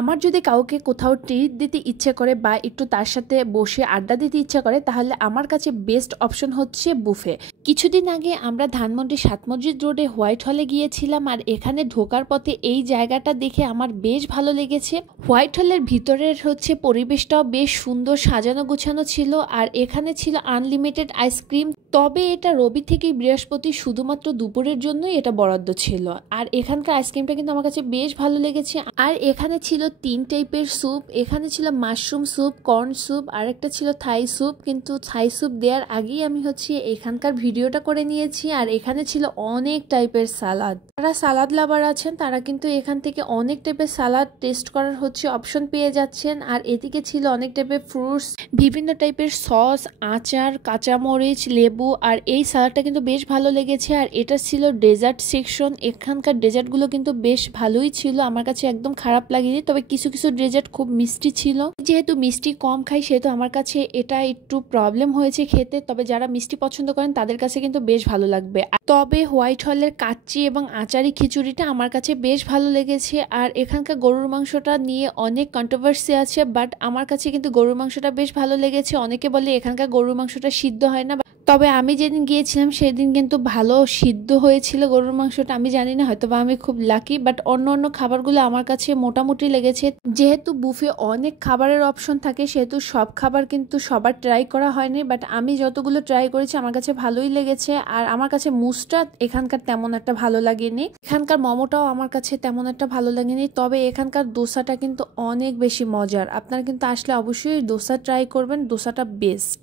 আমার যদি কাউকে কোথাও ট্রিট দিতে ইচ্ছে করে বা একটু তার সাথে বসে আড্ডা দিতে ইচ্ছা করে, তাহলে আমার কাছে বেস্ট অপশন হচ্ছে বুফে। কিছুদিন আগে আমরা ধানমন্ডি ৭ মসজিদ রোডে হোয়াইট হলে গিয়েছিলাম, আর এখানে ঢোকার পথে এই জায়গাটা দেখে আমার বেশ ভালো লেগেছে। হোয়াইট হলের ভিতরের পরিবেশটাও বেশ সুন্দর সাজানো গোছানো ছিল, আর এখানে ছিল আনলিমিটেড আইসক্রিম। তবে এটা রবি থেকে বৃহস্পতি শুধুমাত্র দুপুরের জন্যই এটা বরাদ্দ ছিল। আর এখানকার আইসক্রিমটা কিন্তু আমার কাছে বেশ ভালো লেগেছে। আর এখানে ছিল 3 টাইপের স্যুপ। এখানে ছিল মাশরুম স্যুপ, কর্ন স্যুপ, আর একটা ছিল থাই স্যুপ। কিন্তু থাই স্যুপ দেওয়ার আগেই আমি এখানকার ভিডিওটা করে নিয়েছি। আর এখানে ছিল অনেক টাইপের সালাদ। যারা সালাদ লাভার আছেন তারা কিন্তু এখান থেকে অনেক টাইপের সালাদ টেস্ট করার অপশন পেয়ে যাচ্ছেন। আর এদিকে ছিল অনেক টাইপের ফ্রুটস, বিভিন্ন টাইপের সস, আচার, কাঁচামরিচ, লেবু। আর এই সালাডটা কিন্তু বেশ ভালো লেগেছে। আর এটা ছিল ডেজার্ট সেকশন। এখানকার ডেজার্টগুলো কিন্তু বেশ ভালোই ছিল, আমার কাছে একদম খারাপ লাগেনি। তবে কিছু কিছু ডেজার্ট খুব মিষ্টি ছিল। যেহেতু মিষ্টি কম খাই সেহেতু আমার কাছে এটা একটু প্রবলেম হয়েছে খেতে। তবে যারা মিষ্টি পছন্দ করেন তাদের কাছে কিন্তু বেশ ভালো লাগবে। তবে হোয়াইট হলের কাচ্চি এবং আচারি খিচুড়িটা আমার কাছে বেশ ভালো লেগেছে। আর এখানকার গরুর মাংসটা নিয়ে অনেক কন্ট্রোভার্সি আছে, বাট আমার কাছে কিন্তু গরুর মাংসটা বেশ ভালো লেগেছে। অনেকে বলে এখানকার গরুর মাংসটা সিদ্ধ হয় না, তবে আমি যেদিন গিয়েছিলাম সেদিন কিন্তু ভালো সিদ্ধ হয়েছিল গরুর মাংসটা। আমি জানি না, হয়তো বা আমি খুব লাকি, বাট অন্য খাবারগুলো আমার কাছে মোটামুটি লেগেছে। যেহেতু বুফে অনেক খাবারের অপশন থাকে সেহেতু সব খাবার কিন্তু সবার ট্রাই করা হয়নি, বাট আমি যতগুলো ট্রাই করেছি আমার কাছে ভালোই লেগেছে। আর আমার কাছে মুসটা এখানকার তেমন একটা ভালো লাগেনি, এখানকার মোমোটাও আমার কাছে তেমন একটা ভালো লাগেনি। তবে এখানকার দোসাটা কিন্তু অনেক বেশি মজার। আপনারা কিন্তু আসলে অবশ্যই দোসা ট্রাই করবেন, দোসাটা বেস্ট।